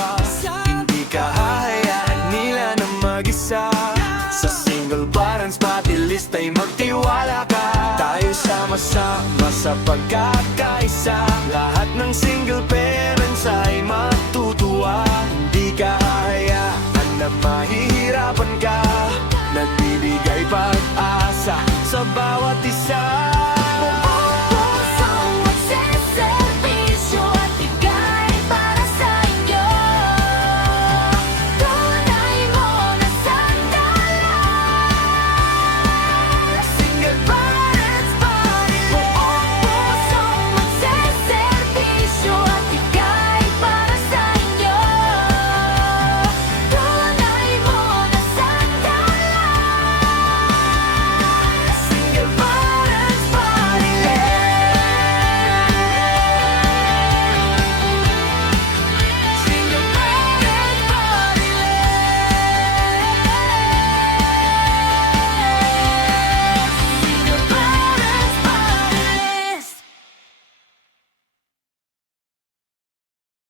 pa. Hindi ka hahayaan nila na mag-isa. Sa single parents party list ay magtiwala ka. Tayo sama-sama sa pagkakaisa. Lahat ng single parents ay matutuwa. Hindi ka hahayaan na mahihirapan ka. Nagbibigay pag-asa sa bawat isa.